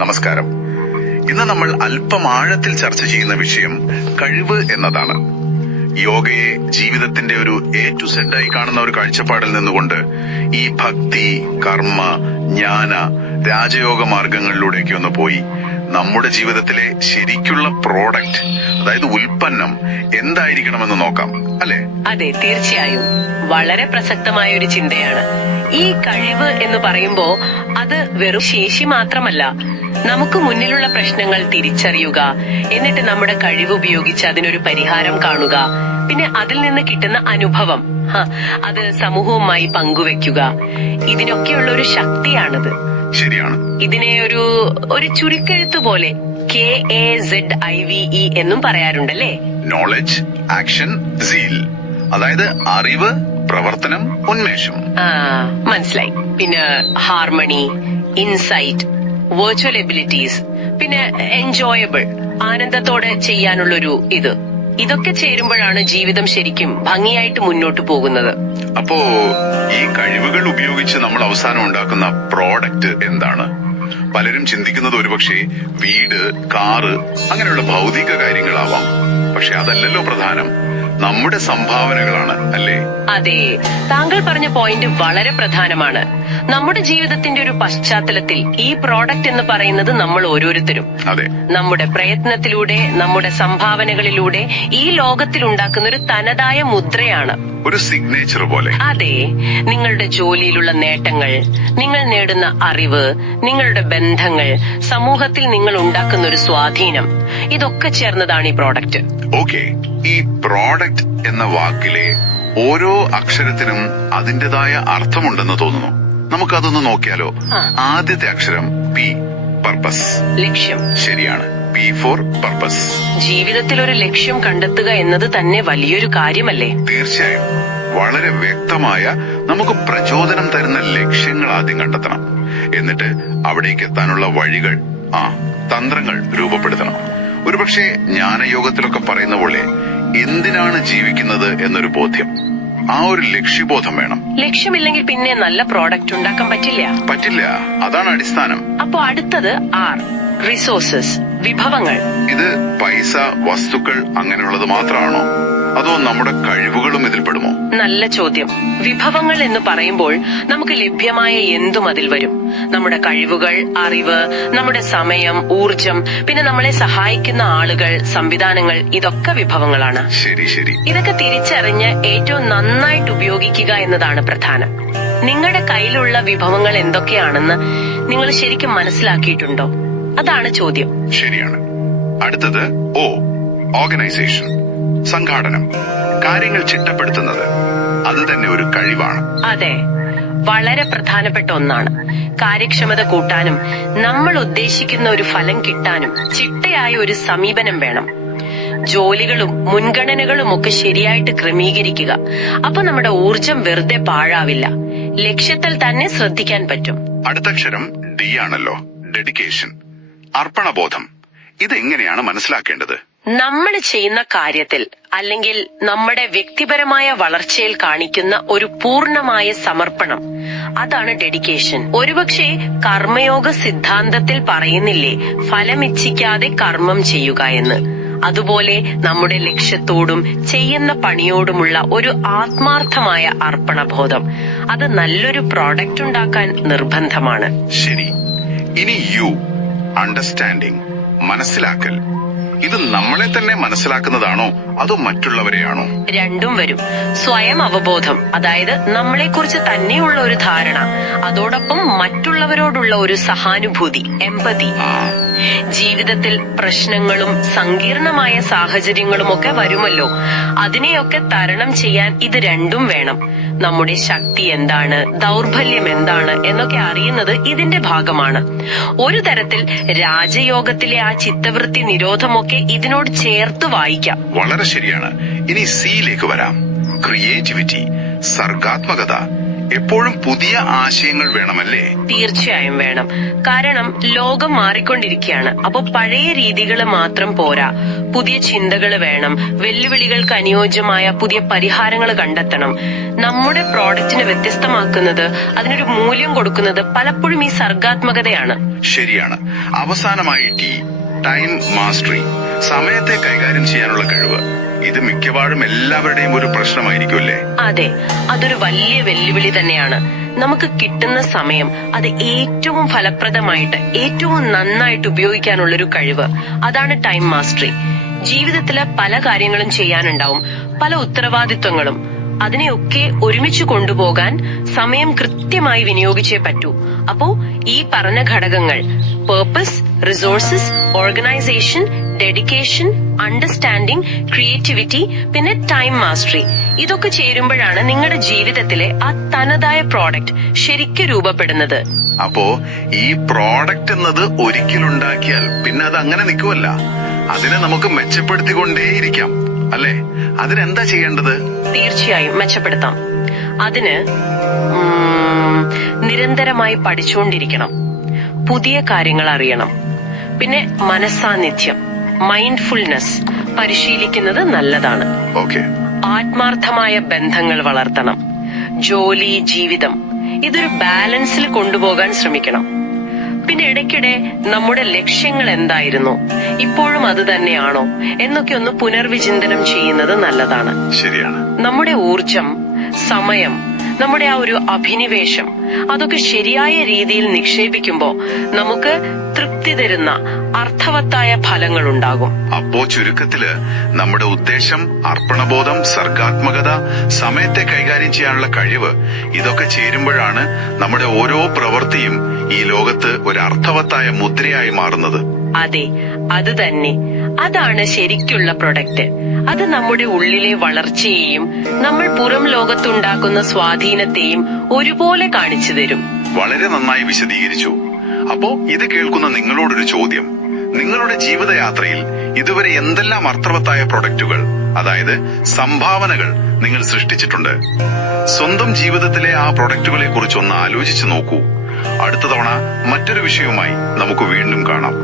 നമസ്കാരം. ഇന്ന് നമ്മൾ അല്പം ആഴത്തിൽ ചർച്ച ചെയ്യുന്ന വിഷയം കഴിവ് എന്നതാണ്. യോഗയെ ജീവിതത്തിന്റെ ഒരു A to Z ആയി കാണുന്ന ഒരു കാഴ്ചപ്പാടിൽ നിന്നുകൊണ്ട് ഈ ഭക്തി, കർമ്മ, ജ്ഞാന, രാജയോഗ മാർഗങ്ങളിലൂടെയൊക്കെ ഒന്ന് പോയി നമ്മുടെ ജീവിതത്തിലെ ശരിക്കുള്ള പ്രോഡക്റ്റ്, അതായത് ഉൽപ്പന്നം എന്തായിരിക്കണമെന്ന് നോക്കാം, അല്ലെ? അതെ, തീർച്ചയായും വളരെ പ്രസക്തമായ ഒരു ചിന്തയാണ്. ഈ കഴിവ് എന്ന് പറയുമ്പോ അത് വെറും ശേഷി മാത്രമല്ല, നമുക്ക് മുന്നിലുള്ള പ്രശ്നങ്ങൾ തിരിച്ചറിയുക, എന്നിട്ട് നമ്മുടെ കഴിവ് ഉപയോഗിച്ച് അതിനൊരു പരിഹാരം കാണുക, പിന്നെ അതിൽ നിന്ന് കിട്ടുന്ന അനുഭവം അത് സമൂഹവുമായി പങ്കുവെക്കുക, ഇതിനൊക്കെയുള്ള ഒരു ശക്തിയാണിത്. ശരിയാണ്. ഇതിനെ ഒരു ചുരുക്കെഴുത്ത് പോലെ KAZIVE എന്നും പറയാറുണ്ടല്ലേ? Knowledge, action, seal. അതായത് അറിവ്, പ്രവർത്തനം, ഉന്മേഷം. മനസ്സിലായി. പിന്നെ ഹാർമണി, ഇൻസൈറ്റ്, വെർച്വൽ എബിലിറ്റീസ്, പിന്നെ എൻജോയബിൾ, ആനന്ദത്തോടെ ചെയ്യാനുള്ളൊരു ഇതൊക്കെ ചേരുമ്പോഴാണ് ജീവിതം ശരിക്കും ഭംഗിയായിട്ട് മുന്നോട്ട് പോകുന്നത്. അപ്പോ ഈ കഴിവുകൾ ഉപയോഗിച്ച് നമ്മൾ അവസാനം ഉണ്ടാക്കുന്ന പ്രോഡക്റ്റ് എന്താണ്? പലരും ചിന്തിക്കുന്നത് ഒരുപക്ഷെ വീട്, കാറ്, അങ്ങനെയുള്ള ഭൗതിക കാര്യങ്ങളാവാം. പക്ഷെ അതല്ലല്ലോ പ്രധാനം. നമ്മുടെ സംഭാവനകളാണ്, അല്ലേ? അതെ, താങ്കൾ പറഞ്ഞ പോയിന്റ് വളരെ പ്രധാനമാണ്. നമ്മുടെ ജീവിതത്തിന്റെ ഒരു പശ്ചാത്തലത്തിൽ ഈ പ്രോഡക്റ്റ് എന്ന് പറയുന്നത് നമ്മൾ ഓരോരുത്തരും നമ്മുടെ പ്രയത്നത്തിലൂടെ, നമ്മുടെ സംഭാവനകളിലൂടെ ഈ ലോകത്തിൽ ഉണ്ടാക്കുന്ന ഒരു തനതായ മുദ്രയാണ്, ഒരു സിഗ്നേച്ചർ പോലെ. അതെ, നിങ്ങളുടെ ജോലിയിലുള്ള നേട്ടങ്ങൾ, നിങ്ങൾ നേടുന്ന അറിവ്, നിങ്ങളുടെ ബന്ധങ്ങൾ, സമൂഹത്തിൽ നിങ്ങൾ ഉണ്ടാക്കുന്ന ഒരു സ്വാധീനം, ഇതൊക്കെ ചേർന്നതാണ് ഈ പ്രോഡക്റ്റ്. ഓക്കെ, ഈ പ്രോഡക്റ്റ് എന്ന വാക്കിലെ ഓരോ അക്ഷരത്തിനും അതിന്റേതായ അർത്ഥമുണ്ടെന്ന് തോന്നുന്നു. നമുക്കതൊന്ന് നോക്കിയാലോ? ആദ്യത്തെ അക്ഷരം P, പർപ്പസ്, ലക്ഷ്യം. ശരിയാണ്, P for പർപ്പസ്. ജീവിതത്തിൽ ഒരു ലക്ഷ്യം കണ്ടെത്തുക എന്നത് തന്നെ വലിയൊരു കാര്യമല്ലേ? തീർച്ചയായും. വളരെ വ്യക്തമായ, നമുക്ക് പ്രചോദനം തരുന്ന ലക്ഷ്യങ്ങൾ ആദ്യം കണ്ടെത്തണം. എന്നിട്ട് അവിടേക്ക് എത്താനുള്ള വഴികൾ, തന്ത്രങ്ങൾ രൂപപ്പെടുത്തണം. ഒരുപക്ഷെ ജ്ഞാനയോഗത്തിലൊക്കെ പറയുന്ന പോലെ എന്തിനാണ് ജീവിക്കുന്നത് എന്നൊരു ബോധ്യം, ആ ഒരു ലക്ഷ്യബോധം വേണം. ലക്ഷ്യമില്ലെങ്കിൽ പിന്നെ നല്ല പ്രോഡക്റ്റ് ഉണ്ടാക്കാൻ പറ്റില്ല. അതാണ് അടിസ്ഥാനം. അപ്പോ അടുത്തത് R, റിസോഴ്സസ്, വിഭവങ്ങൾ. ഇത് പൈസ, വസ്തുക്കൾ അങ്ങനെയുള്ളത് മാത്രമാണോ, അതോ നമ്മുടെ കഴിവുകളും ഇതിൽപ്പെടുമോ? നല്ല ചോദ്യം. വിഭവങ്ങൾ എന്ന് പറയുമ്പോൾ നമുക്ക് ലഭ്യമായ എന്തും അതിൽ വരും. നമ്മുടെ കഴിവുകൾ, അറിവ്, നമ്മുടെ സമയം, ഊർജം, പിന്നെ നമ്മളെ സഹായിക്കുന്ന ആളുകൾ, സംവിധാനങ്ങൾ, ഇതൊക്കെ വിഭവങ്ങളാണ്. ശരി. ഇതൊക്കെ തിരിച്ചറിഞ്ഞ് ഏറ്റവും നന്നായിട്ട് ഉപയോഗിക്കുക എന്നതാണ് പ്രധാനം. നിങ്ങളുടെ കയ്യിലുള്ള വിഭവങ്ങൾ എന്തൊക്കെയാണെന്ന് നിങ്ങൾ ശരിക്കും മനസ്സിലാക്കിയിട്ടുണ്ടോ? അതാണ് ചോദ്യം. ശരിയാണ്. അടുത്തത് O, ഓർഗനൈസേഷൻ, സംഘാടനം, കാര്യങ്ങൾ ചിട്ടപ്പെടുത്തുന്നത്. അത് തന്നെ ഒരു കഴിവാണ്. അതെ, വളരെ പ്രധാനപ്പെട്ട ഒന്നാണ്. കാര്യക്ഷമത കൂട്ടാനും നമ്മൾ ഉദ്ദേശിക്കുന്ന ഒരു ഫലം കിട്ടാനും ചിട്ടയായ ഒരു സമീപനം വേണം. ജോലികളും മുൻഗണനകളും ഒക്കെ ശരിയായിട്ട് ക്രമീകരിക്കുക. അപ്പൊ നമ്മുടെ ഊർജം വെറുതെ പാഴാവില്ല, ലക്ഷ്യത്തിൽ തന്നെ ശ്രദ്ധിക്കാൻ പറ്റും. അടുത്ത അക്ഷരം D ആണല്ലോ, ഡെഡിക്കേഷൻ, അർപ്പണബോധം. ഇതെങ്ങനെയാണ് മനസ്സിലാക്കേണ്ടത്? നമ്മൾ ചെയ്യുന്ന കാര്യത്തിൽ അല്ലെങ്കിൽ നമ്മുടെ വ്യക്തിപരമായ വളർച്ചയിൽ കാണിക്കുന്ന ഒരു പൂർണ്ണമായ സമർപ്പണം, അതാണ് ഡെഡിക്കേഷൻ. ഒരുപക്ഷെ കർമ്മയോഗ സിദ്ധാന്തത്തിൽ പറയുന്നില്ലേ, ഫലമിച്ഛിക്കാതെ കർമ്മം ചെയ്യുക എന്ന്. അതുപോലെ നമ്മുടെ ലക്ഷ്യത്തോടും ചെയ്യുന്ന പണിയോടുമുള്ള ഒരു ആത്മാർത്ഥമായ അർപ്പണബോധം, അത് നല്ലൊരു പ്രോഡക്റ്റ് ഉണ്ടാക്കാൻ നിർബന്ധമാണ്. ശരി. ഇനി U, അണ്ടർസ്റ്റാൻഡിംഗ്, മനസ്സിലാക്കൽ. ഇത് നമ്മളെ തന്നെ മനസ്സിലാക്കുന്നതാണോ അതോ മറ്റുള്ളവരെയാണോ? രണ്ടും വരും. സ്വയം അവബോധം, അതായത് നമ്മളെക്കുറിച്ച് തന്നെയുള്ള ഒരു ധാരണ, അതോടൊപ്പം മറ്റുള്ളവരോടുള്ള ഒരു സഹാനുഭൂതി, എമ്പതി. ജീവിതത്തിൽ പ്രശ്നങ്ങളും സങ്കീർണമായ സാഹചര്യങ്ങളും ഒക്കെ വരുമല്ലോ, അതിനെയൊക്കെ തരണം ചെയ്യാൻ ഇത് രണ്ടും വേണം. നമ്മുടെ ശക്തി എന്താണ്, ദൗർബല്യം എന്താണ് എന്നൊക്കെ അറിയുന്നത് ഇതിന്റെ ഭാഗമാണ്. ഒരു തരത്തിൽ രാജയോഗത്തിലെ ആ ചിത്തവൃത്തി നിരോധമൊക്കെ ഇതിനോട് ചേർത്ത് വായിക്കാം. വളരെ ശരിയാണ്. ഇനി സിയിലേക്ക് വരാം. ക്രിയേറ്റിവിറ്റി, സർഗാത്മകത. എപ്പോഴും പുതിയ ആശയങ്ങൾ വേണമല്ലേ? തീർച്ചയായും വേണം. കാരണം ലോകം മാറിക്കൊണ്ടിരിക്കുകയാണ്. അപ്പൊ പഴയ രീതികൾ മാത്രം പോരാ, പുതിയ ചിന്തകൾ വേണം. വെല്ലുവിളികൾക്ക് അനുയോജ്യമായ പുതിയ പരിഹാരങ്ങൾ കണ്ടെത്തണം. നമ്മുടെ പ്രോഡക്റ്റിനെ വ്യത്യസ്തമാക്കുന്നത്, അതിനൊരു മൂല്യം കൊടുക്കുന്നത് പലപ്പോഴും ഈ സർഗാത്മകതയാണ്. ശരിയാണ്. അവസാനമായി ടൈം മാസ്റ്ററി, സമയത്തെ കൈകാര്യം ചെയ്യാനുള്ള കഴിവ്. ഇത് മിക്കവാറും എല്ലാവരുടെയും ഒരു പ്രശ്നമായിരിക്കുമല്ലേ? അതെ, അതൊരു വലിയ വെല്ലുവിളി തന്നെയാണ്. നമുക്ക് കിട്ടുന്ന സമയം അത് ഏറ്റവും ഫലപ്രദമായിട്ട്, ഏറ്റവും നന്നായിട്ട് ഉപയോഗിക്കാനുള്ളൊരു കഴിവ്, അതാണ് ടൈം മാസ്റ്ററി. ജീവിതത്തിലെ പല കാര്യങ്ങളും ചെയ്യാനുണ്ടാവും, പല ഉത്തരവാദിത്വങ്ങളും. അതിനെയൊക്കെ ഒരുമിച്ച് കൊണ്ടുപോകാൻ സമയം കൃത്യമായി വിനിയോഗിച്ചേ പറ്റൂ. അപ്പോ ഈ പറഞ്ഞ ഘടകങ്ങൾ, purpose, resources, organisation, dedication, understanding, creativity, പിന്നെ ടൈം മാസ്റ്ററി, ഇതൊക്കെ ചേരുമ്പോഴാണ് നിങ്ങളുടെ ജീവിതത്തിലെ ആ തനതായ പ്രോഡക്റ്റ് ശരിക്കും രൂപപ്പെടുന്നത്. അപ്പോ ഈ പ്രോഡക്റ്റ് എന്നത് ഒരിക്കലുണ്ടാക്കിയാൽ പിന്നെ അത് അങ്ങനെ നിൽക്കുമല്ല, അതിനെ നമുക്ക് മെച്ചപ്പെടുത്തിക്കൊണ്ടേയിരിക്കാം അല്ലേ? അതിനെന്താ ചെയ്യേണ്ടത്? തീർച്ചയായും മെച്ചപ്പെടുത്താം. അതിന് നിരന്തരമായി പഠിച്ചുകൊണ്ടിരിക്കണം, പുതിയ കാര്യങ്ങൾ അറിയണം, പിന്നെ മനസ്സാന്നിധ്യം, മൈൻഡ്ഫുൾനെസ് പരിശീലിക്കുന്നത് നല്ലതാണ്. ആത്മാർത്ഥമായ ബന്ധങ്ങൾ വളർത്തണം. ജോലി, ജീവിതം ഇതൊരു ബാലൻസിൽ കൊണ്ടുപോകാൻ ശ്രമിക്കണം. പിന്നെ ഇടയ്ക്കിടെ നമ്മുടെ ലക്ഷ്യങ്ങൾ എന്തായിരുന്നു, ഇപ്പോഴും അത് തന്നെയാണോ എന്നൊക്കെ ഒന്ന് പുനർവിചിന്തനം ചെയ്യുന്നത് നല്ലതാണ്. ശരിയാണ്. നമ്മുടെ ഊർജം, സമയം, നമ്മുടെ ആ ഒരു അഭിനിവേശം, അതൊക്കെ ശരിയായ രീതിയിൽ നിക്ഷേപിക്കുമ്പോ നമുക്ക് തൃപ്തി തരുന്ന അർത്ഥവത്തായ ഫലങ്ങൾ ഉണ്ടാകും. അപ്പോ ചുരുക്കത്തില് നമ്മുടെ ഉദ്ദേശം, അർപ്പണബോധം, സർഗാത്മകത, സമയത്തെ കൈകാര്യം ചെയ്യാനുള്ള കഴിവ്, ഇതൊക്കെ ചേരുമ്പോഴാണ് നമ്മുടെ ഓരോ പ്രവൃത്തിയും ഈ ലോകത്ത് ഒരു അർത്ഥവത്തായ മുദ്രയായി മാറുന്നത്. അതെ, അത് തന്നെ. അതാണ് ശരിക്കുള്ള പ്രൊഡക്റ്റ്. അത് നമ്മുടെ ഉള്ളിലെ വളർച്ചയെയും നമ്മൾ പുറം ലോകത്തുണ്ടാക്കുന്ന സ്വാധീനത്തെയും ഒരുപോലെ കാണിച്ചു തരും. വളരെ നന്നായി വിശദീകരിച്ചു. അപ്പോ ഇത് കേൾക്കുന്ന നിങ്ങളോടൊരു ചോദ്യം. നിങ്ങളുടെ ജീവിതയാത്രയിൽ ഇതുവരെ എന്തെല്ലാം അർത്ഥവത്തായ പ്രൊഡക്റ്റുകൾ, അതായത് സംഭാവനകൾ നിങ്ങൾ സൃഷ്ടിച്ചിട്ടുണ്ട്? സ്വന്തം ജീവിതത്തിലെ ആ പ്രൊഡക്റ്റുകളെ കുറിച്ച് ഒന്ന് ആലോചിച്ചു നോക്കൂ. അടുത്ത തവണ മറ്റൊരു വിഷയവുമായി നമുക്ക് വീണ്ടും കാണാം.